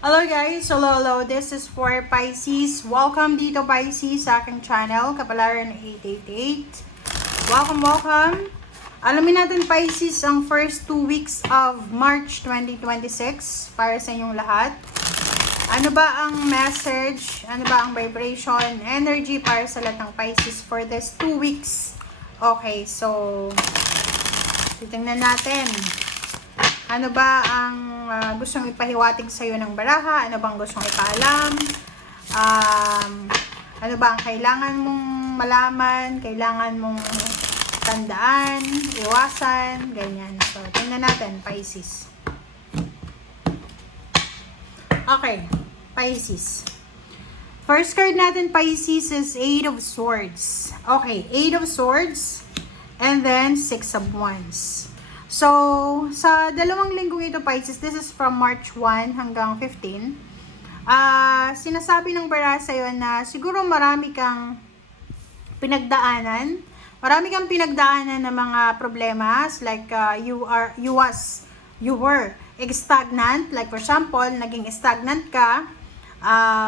Hello guys! Hello! This is for Pisces. Welcome dito Pisces sa aking channel, Kapalaran 888. Welcome! Alamin natin Pisces ang first 2 weeks of March 2026 para sa inyong lahat. Ano ba ang message? Ano ba ang vibration, energy para sa lahat ng Pisces for this 2 weeks? Okay, so titingnan natin. Ano ba ang gustong ipahiwatig sa iyo ng baraha? Ano bang gustong ipaalam? Ano ba ang kailangan mong malaman? Kailangan mong tandaan, iwasan, ganyan. So, tingnan natin, Pisces. Okay, Pisces. First card natin, Pisces, is Eight of Swords. Okay, Eight of Swords, and then Six of Wands. So, sa dalawang linggong ito, Pisces, this is from March 1 hanggang 15. Sinasabi ng baraha sa'yo na siguro marami kang pinagdaanan. Marami kang pinagdaanan ng mga problemas, like you were stagnant. Like for example, naging stagnant ka.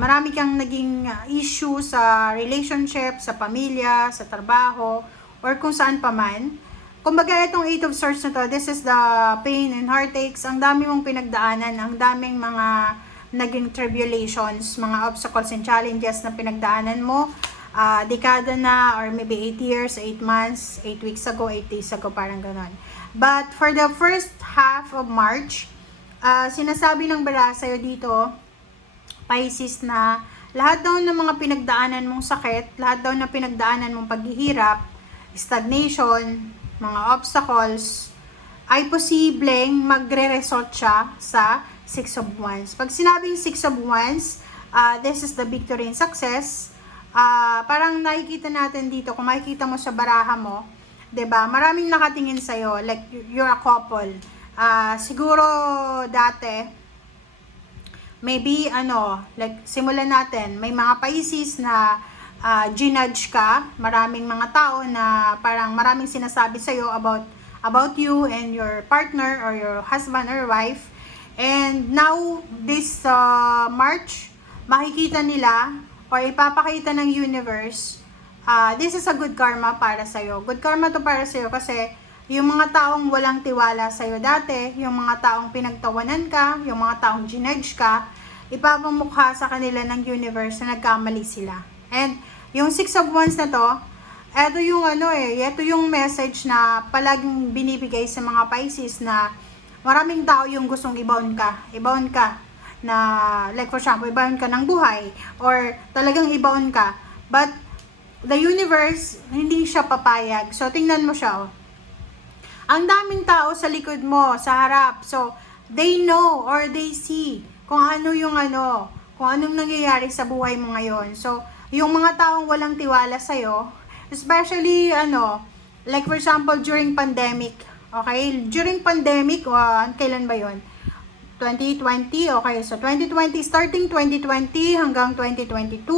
Marami kang naging issue sa relationship, sa pamilya, sa trabaho, or kung saan pa man. Kumbaga, itong Eight of Swords na to, this is the pain and heartaches. Ang dami mong pinagdaanan, ang daming mga naging tribulations, mga obstacles and challenges na pinagdaanan mo. Dekada na, or maybe 8 years, 8 months, 8 weeks ago, 8 days ago, parang ganon. But for the first half of March, sinasabi ng baraha sa'yo dito, Pisces, na lahat daw ng mga pinagdaanan mong sakit, lahat daw ng pinagdaanan mong paghihirap, stagnation, mga obstacles, ay posibleng magre-result siya sa Six of Wands. Pag sinabing Six of Wands, this is the victory and success. Parang nakikita natin dito, kung makikita mo sa baraha mo, 'di ba? Maraming nakatingin sa iyo, like you're a couple. Siguro dati maybe like simulan natin, may mga Pisces na ginudge ka, maraming mga tao na parang maraming sinasabi sa iyo about you and your partner or your husband or wife. And now this March, makikita nila or ipapakita ng universe, this is a good karma para sa iyo. Good karma to para sa iyo kasi yung mga taong walang tiwala sa iyo dati, yung mga taong pinagtawanan ka, yung mga taong ginudge ka, ipapamukha sa kanila ng universe na nagkamali sila. And yung Six of Wands na to, ito yung message na palaging binibigay sa mga Pisces na maraming tao yung gustong ibaon ka na, like for example, ibaon ka ng buhay or talagang ibaon ka. But the universe, hindi siya papayag. So tingnan mo siya, oh. Ang daming tao sa likod mo, sa harap. So they know or they see kung kung anong nangyayari sa buhay mo ngayon. So yung mga taong walang tiwala sa'yo, especially, like for example, during pandemic, okay? During pandemic, kailan ba yon? 2020, okay? So, 2020, starting 2020 hanggang 2022,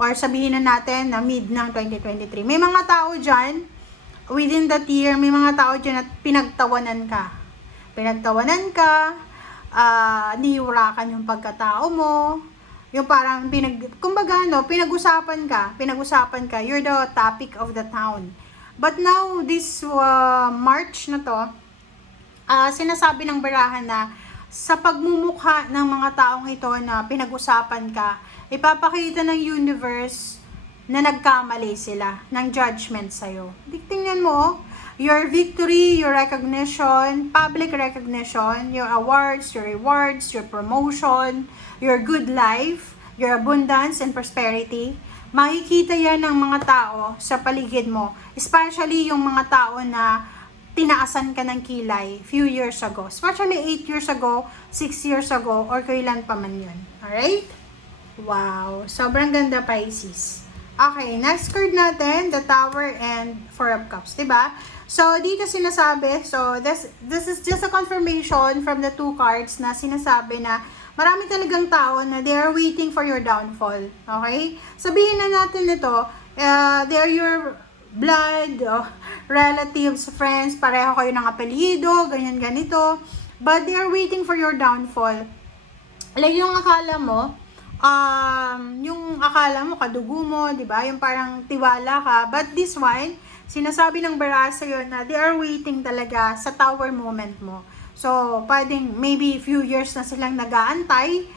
or sabihin na natin na mid ng 2023. May mga tao dyan, within that year, may mga tao dyan at pinagtawanan ka. Niyurakan yung pagkatao mo, yung parang pinag-usapan ka, you're the topic of the town. But now, this March na to, sinasabi ng baraha na sa pagmumukha ng mga taong ito na pinag-usapan ka, ipapakita ng universe na nagkamali sila ng judgment sa'yo. Tingnan mo, your victory, your recognition, public recognition, your awards, your rewards, your promotion, your good life, your abundance and prosperity, makikita yan ng mga tao sa paligid mo, especially yung mga tao na tinaasan ka ng kilay few years ago, especially 8 years ago, 6 years ago, or kailan pa man yun. Alright? Wow! Sobrang ganda, Pisces. Okay, next card natin, the Tower and Four of Cups, diba? So, dito sinasabi, so this is just a confirmation from the two cards na sinasabi na marami talagang tao na they are waiting for your downfall. Okay? Sabihin na natin ito, they are your blood, relatives, friends, pareho kayo ng apelyido, ganyan ganito. But they are waiting for your downfall. like yung akala mo kadugo mo, 'di ba? Yung parang tiwala ka. But this one, sinasabi ng bara sa'yo na they are waiting talaga sa tower moment mo. So, pwedeng maybe few years na silang nag-aantay.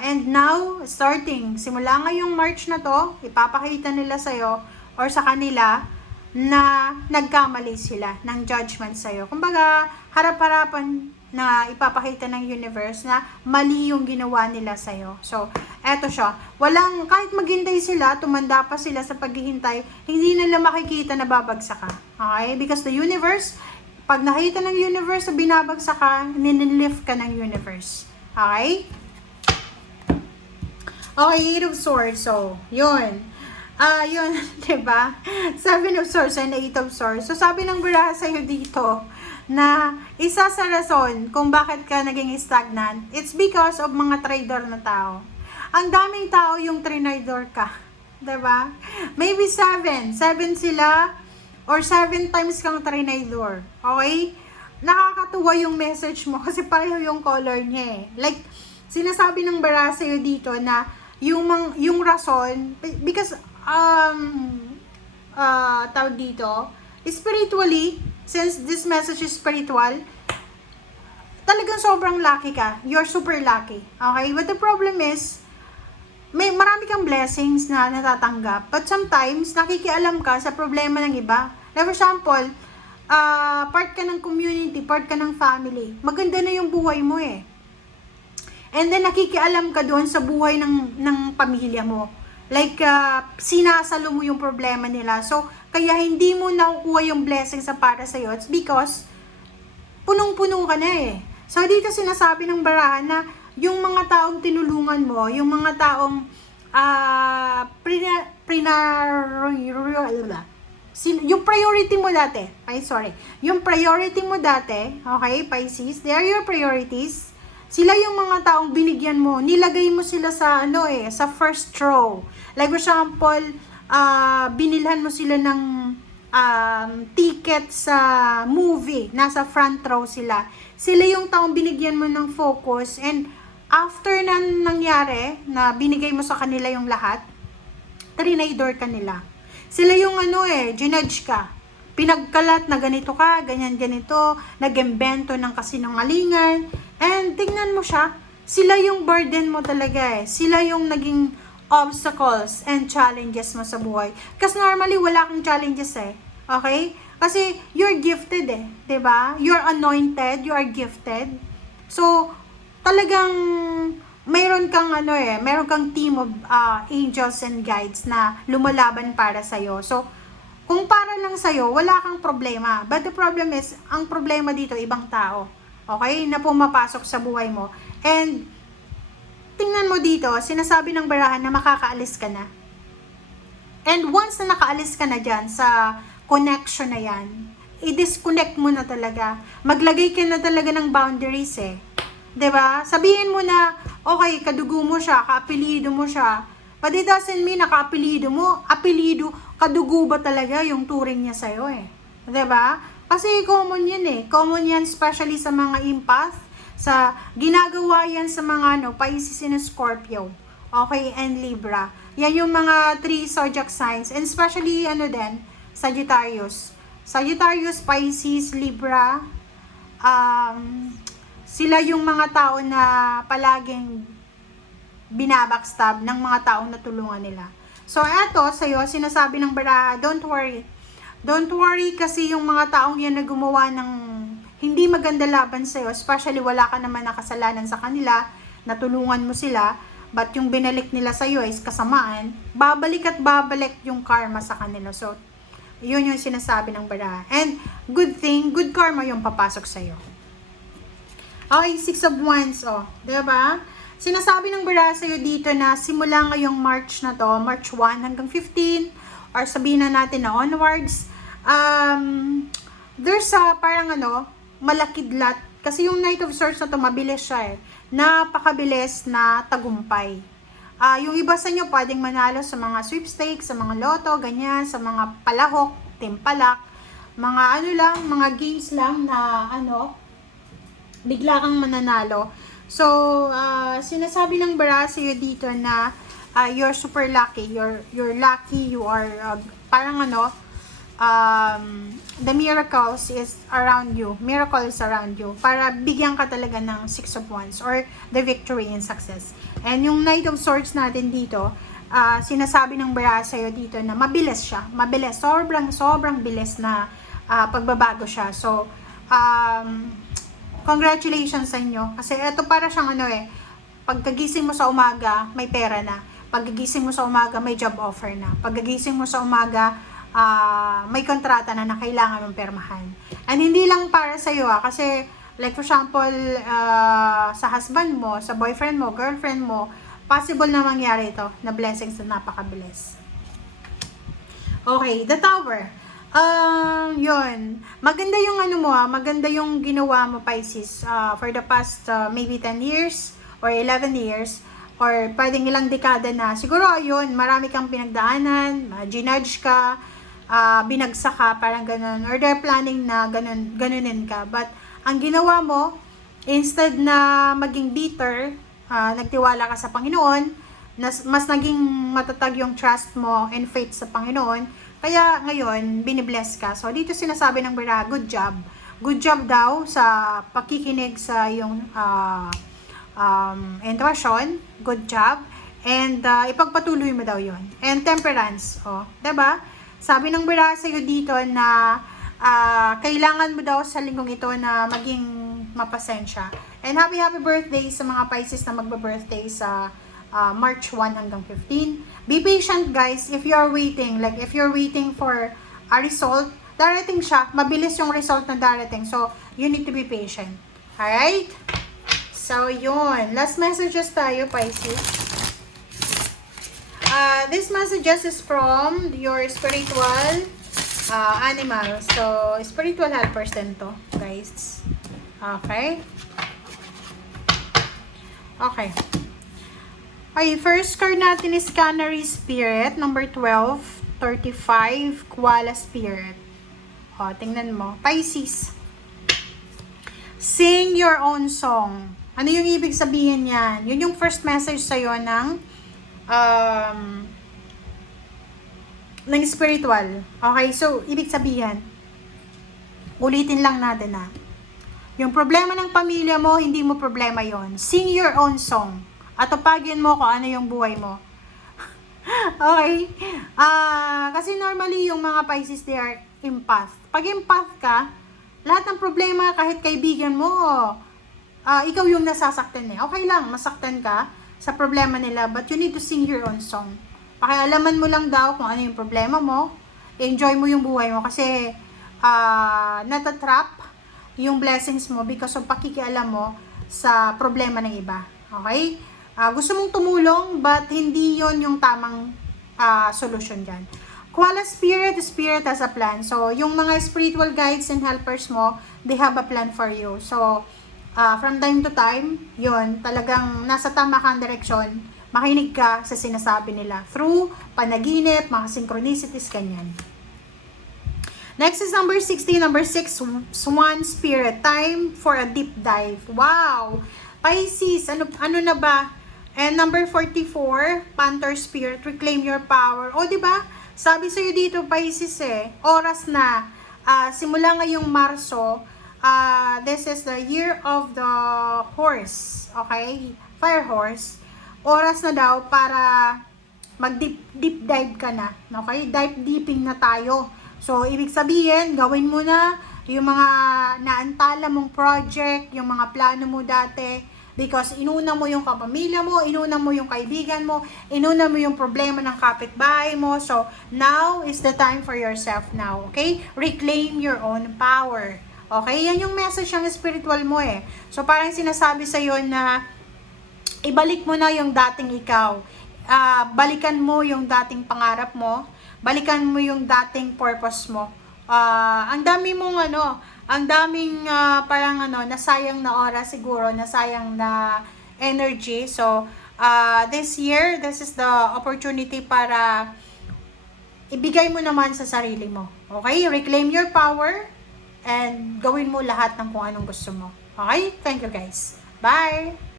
And now, simula ngayong March na to, ipapakita nila sa'yo or sa kanila na nagkamali sila ng judgment sa'yo. Kumbaga, harap-harapan na ipapakita ng universe na mali yung ginawa nila sa'yo. So, eto siya. Kahit maghintay sila, tumanda pa sila sa paghihintay, hindi nila makikita na babagsak ka. Okay? Because the universe, pag nakita ng universe na binabagsak ka, ninilift ka ng universe. Okay? Okay, 8 of Swords. So, yun. Yun, diba? 7 of Swords and 8 of Swords. So, sabi ng baraha sa'yo dito, na isa sa rason kung bakit ka naging stagnant, it's because of mga trader na tao. Ang daming tao yung trinidor ka. Diba? Maybe 7 sila, or 7 times kang trinidor. Okay? Nakakatuwa yung message mo kasi pareho yung color niya eh. Like, sinasabi ng baraha sa'yo dito na yung rason, because, tawag dito, spiritually, since this message is spiritual, talagang sobrang lucky ka. You're super lucky. Okay? But the problem is, marami kang blessings na natatanggap. But sometimes, nakikialam ka sa problema ng iba. Like for example, part ka ng community, part ka ng family. Maganda na yung buhay mo eh. And then, nakikialam ka doon sa buhay ng pamilya mo. Like, sinasalo mo yung problema nila. So, kaya hindi mo nakukuha yung blessing sa para sa'yo. It's because, punong-puno ka na eh. So, dito sinasabi ng baraha na, yung mga taong tinulungan mo, yung mga taong, yung priority mo dati. Yung priority mo dati, okay, Pisces, they are your priorities. Sila yung mga taong binigyan mo, nilagay mo sila sa sa first row. Like for example, binilhan mo sila ng ticket sa movie, nasa front row sila. Sila yung taong binigyan mo ng focus, and after na nangyari na binigay mo sa kanila yung lahat, trinidor ka nila. Sila yung ginudge ka. Pinagkalat na ganito ka, ganyan-ganito, nag-imbento ng kasinungalingan, and tingnan mo siya, sila yung burden mo talaga eh. Sila yung naging obstacles and challenges mo sa buhay. Kasi normally, wala kang challenges eh. Okay? Kasi you're gifted eh. 'Di ba? You're anointed, you are gifted. So, talagang mayroon kang mayroon kang team of angels and guides na lumalaban para sa'yo. So, kung para lang sa'yo, wala kang problema. But the problem is, ang problema dito, ibang tao. Okay? Na pumapasok sa buhay mo. And, tingnan mo dito, sinasabi ng barahan na makakaalis ka na. And once na nakaalis ka na dyan sa connection na yan, i-disconnect mo na talaga. Maglagay ka na talaga ng boundaries eh. 'Di ba? Sabihin mo na, okay, kadugo mo siya, kaapelido mo siya. But it doesn't mean na kaapelido mo, apelido, kadugo ba talaga yung turing niya sa'yo eh. 'Di ba? Kasi common yan eh. Common yan especially sa mga empath, sa ginagawa yan sa mga Pisces and Scorpio. Okay, and Libra. Yan yung mga 3 zodiac signs. And especially Sagittarius. Sagittarius, Pisces, Libra, sila yung mga tao na palaging binabackstab ng mga taong natulungan nila. So, eto, sa'yo, sinasabi ng baraha, don't worry. Don't worry kasi yung mga taong yan na gumawa ng hindi maganda laban sa'yo, especially wala ka naman nakasalanan sa kanila, natulungan mo sila, but yung binalik nila sa'yo is kasamaan, babalik at babalik yung karma sa kanila. So, yun yung sinasabi ng baraha. And, good thing, good karma yung papasok sa'yo. Okay, 6 of Wands, diba? Sinasabi ng baraha sa'yo dito na simula ngayong March na to, March 1 hanggang 15, or sabihin na natin na onwards, there's parang malakidlat. Kasi yung Knight of Swords na to, mabilis siya eh. Napakabilis na tagumpay. Yung iba sa inyo pwedeng manalo sa mga sweepstakes, sa mga loto, ganyan, sa mga palahok, timpalak, mga mga games lang na bigla kang mananalo. So, sinasabi ng bara sa'yo dito na you're super lucky. You're lucky. You are parang ano, the miracles is around you. Miracle is around you. Para bigyan ka talaga ng Six of Wands or the victory and success. And yung Knight of Swords natin dito, sinasabi ng bara sa'yo dito na mabilis siya. Mabilis. Sobrang bilis na pagbabago siya. So, congratulations sa inyo. Kasi ito para siyang ano pagkagising mo sa umaga, may pera na. Pagkagising mo sa umaga, may job offer na. Pagkagising mo sa umaga, may kontrata na kailangan mong permahan. And hindi lang para sa iyo kasi like for example, sa husband mo, sa boyfriend mo, girlfriend mo, possible na mangyari ito na blessings na napakabilis. Okay, the Tower. Yun. Maganda yung ano mo maganda yung ginawa mo, Pisces, for the past maybe 10 years or 11 years or pwedeng ilang dekada na. Siguro ayun, marami kang pinagdaanan, ginudge ka, binagsak ka, parang ganun, or they're planning na ganunin ka. But ang ginawa mo, instead na maging bitter, nagtiwala ka sa Panginoon, mas naging matatag yung trust mo and faith sa Panginoon. Kaya ngayon, binibless ka. So, dito sinasabi ng bara, good job. Good job daw sa pakikinig sa iyong intuition. Good job. And ipagpatuloy mo daw yon. And temperance. Diba? Sabi ng bara sa iyo dito na kailangan mo daw sa linggong ito na maging mapasensya. And happy birthday sa mga Pisces na magba-birthday sa March 1 hanggang 15. Be patient, guys, if you are waiting. Like, if you're waiting for a result, darating siya. Mabilis yung result na darating. So, you need to be patient. Alright? So, yun. Last messages tayo, Pisces. This messages is from your spiritual animal. So, spiritual helpers din to, guys. Okay? Okay. Okay, first card natin is Canary Spirit, number 12, 35, Koala Spirit. Tingnan mo. Pisces. Sing your own song. Ano yung ibig sabihin yan? Yun yung first message sa'yo ng spiritual. Okay, so, ibig sabihin, ulitin lang natin yung problema ng pamilya mo, hindi mo problema yon. Sing your own song. At tupagin mo kung ano yung buhay mo. Okay? Kasi normally yung mga Pisces, they are empath. Pag empath ka, lahat ng problema, kahit kaibigan mo, ikaw yung nasasaktan Okay lang, masaktan ka sa problema nila, but you need to sing your own song. Pakialaman mo lang daw kung ano yung problema mo. Enjoy mo yung buhay mo kasi natatrap yung blessings mo because of pakikialam mo sa problema ng iba. Okay? Gusto mong tumulong but hindi yon yung tamang solution dyan. Koala Spirit has a plan. So, yung mga spiritual guides and helpers mo, they have a plan for you. So, from time to time, yon talagang nasa tama kang direksyon, makinig ka sa sinasabi nila through panaginip, mga synchronicities, kanyan. Next is number 16, number 6, Swan Spirit. Time for a deep dive. Wow! Pisces, ano na ba? And number 44, Panther Spirit, reclaim your power. Diba? Sabi sa'yo dito, Pisces oras na. Simula ngayong Marso, this is the year of the horse. Okay? Fire horse. Oras na daw para mag-deep dive ka na. Okay? Deeping na tayo. So, ibig sabihin, gawin mo na yung mga naantala mong project, yung mga plano mo dati, because inuna mo yung kapamilya mo, inuna mo yung kaibigan mo, inuna mo yung problema ng kapitbahay mo. So, now is the time for yourself now. Okay? Reclaim your own power. Okay? Yan yung message ng spiritual mo So, parang sinasabi sa'yo na ibalik mo na yung dating ikaw. Balikan mo yung dating pangarap mo. Balikan mo yung dating purpose mo. Ang dami mong ang daming parang nasayang na oras siguro, nasayang na energy. So, this year, this is the opportunity para ibigay mo naman sa sarili mo. Okay? Reclaim your power and gawin mo lahat ng kung anong gusto mo. Okay? Thank you guys. Bye!